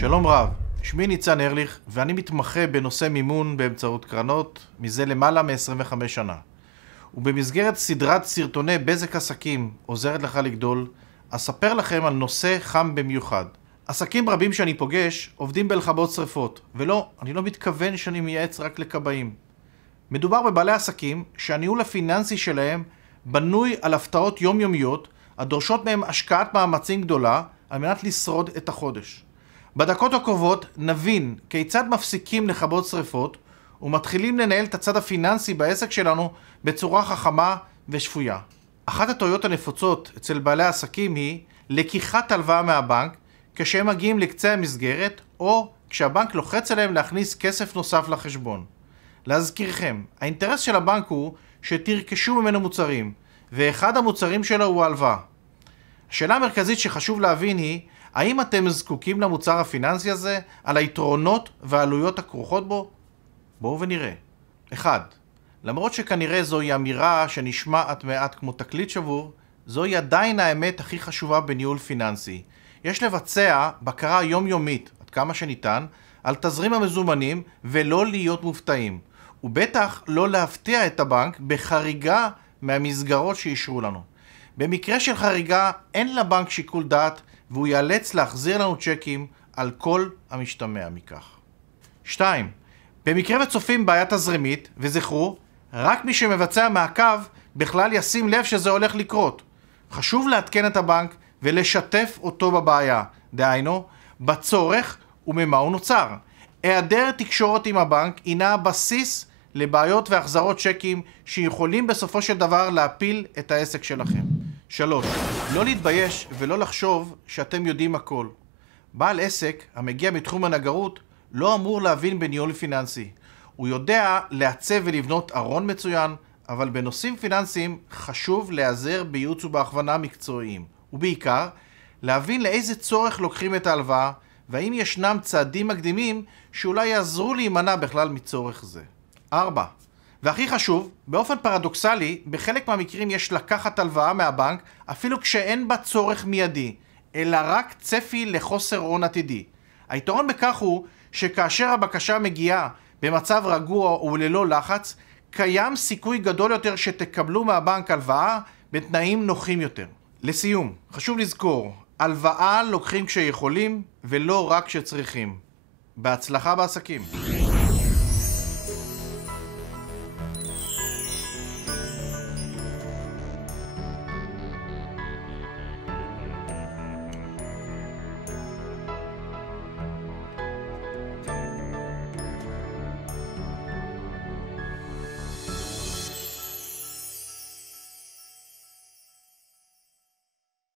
שלום רב, שמי ניצן ארליך ואני מתמחה בנושא מימון באמצעות קרנות מזה למעלה מ-25 שנה. ובמסגרת סדרת סרטוני בזק עסקים עוזרת לך לגדול, אספר לכם על נושא חם במיוחד. עסקים רבים שאני פוגש עובדים בלכבות שריפות, ולא, אני לא מתכוון שאני מייעץ רק לכבאים. מדובר בבעלי עסקים שהניהול הפיננסי שלהם בנוי על הפתעות יומיומיות הדורשות מהם השקעת מאמצים גדולה על מנת לשרוד את החודש. בדקות הקרובות נבין כיצד מפסיקים לכבות שריפות ומתחילים לנהל את הצד הפיננסי בעסק שלנו בצורה חכמה ושפויה. אחת הטעויות הנפוצות אצל בעלי העסקים היא לקיחת הלוואה מהבנק כשהם מגיעים לקצה המסגרת או כשהבנק לוחץ עליהם להכניס כסף נוסף לחשבון. להזכירכם, האינטרס של הבנק הוא שתרכשו ממנו מוצרים, ואחד המוצרים שלו הוא ההלוואה. השאלה המרכזית שחשוב להבין היא, האם אתם זקוקים למוצר הפיננסי הזה, על היתרונות והעלויות הכרוכות בו? בואו ונראה. 1. למרות שכנראה זוהי אמירה שנשמעת מעט כמו תקליט שבור, זוהי עדיין האמת הכי חשובה בניהול פיננסי. יש לבצע בקרה יומיומית, עד כמה שניתן, על תזרים המזומנים ולא להיות מופתעים. ובטח לא להפתיע את הבנק בחריגה מהמסגרות שישרו לנו. במקרה של חריגה אין לבנק שיקול דעת והוא ייאלץ להחזיר לנו צ'קים על כל המשתמע מכך. 2. במקרה וצופים בעיה תזרימית, וזכרו, רק מי שמבצע מעקב בכלל ישים לב שזה הולך לקרות. חשוב לעדכן את הבנק ולשתף אותו בבעיה, דהיינו, בצורך וממה הוא נוצר. היעדר תקשורת עם הבנק הינה הבסיס לבעיות והחזרות צ'קים שיכולים בסופו של דבר להפיל את העסק שלכם. 3. לא להתבייש ולא לחשוב שאתם יודעים הכל. בעל עסק המגיע מתחום הנגרות לא אמור להבין בניהול פיננסי. הוא יודע לעצב ולבנות ארון מצוין, אבל בנושאים פיננסיים חשוב להיעזר בייעוץ ובהכוונה מקצועיים. ובעיקר, להבין לאיזה צורך לוקחים את ההלוואה, והאם ישנם צעדים מקדימים שאולי יעזרו להימנע בכלל מצורך זה. 4. והכי חשוב, באופן פרדוקסלי, בחלק מהמקרים יש לקחת הלוואה מהבנק אפילו כשאין בה צורך מיידי, אלא רק צפי לחוסר הון עתידי. היתרון בכך הוא שכאשר הבקשה מגיעה במצב רגוע וללא לחץ, קיים סיכוי גדול יותר שתקבלו מהבנק הלוואה בתנאים נוחים יותר. לסיום, חשוב לזכור, הלוואה לוקחים כשיכולים ולא רק כשצריכים. בהצלחה בעסקים.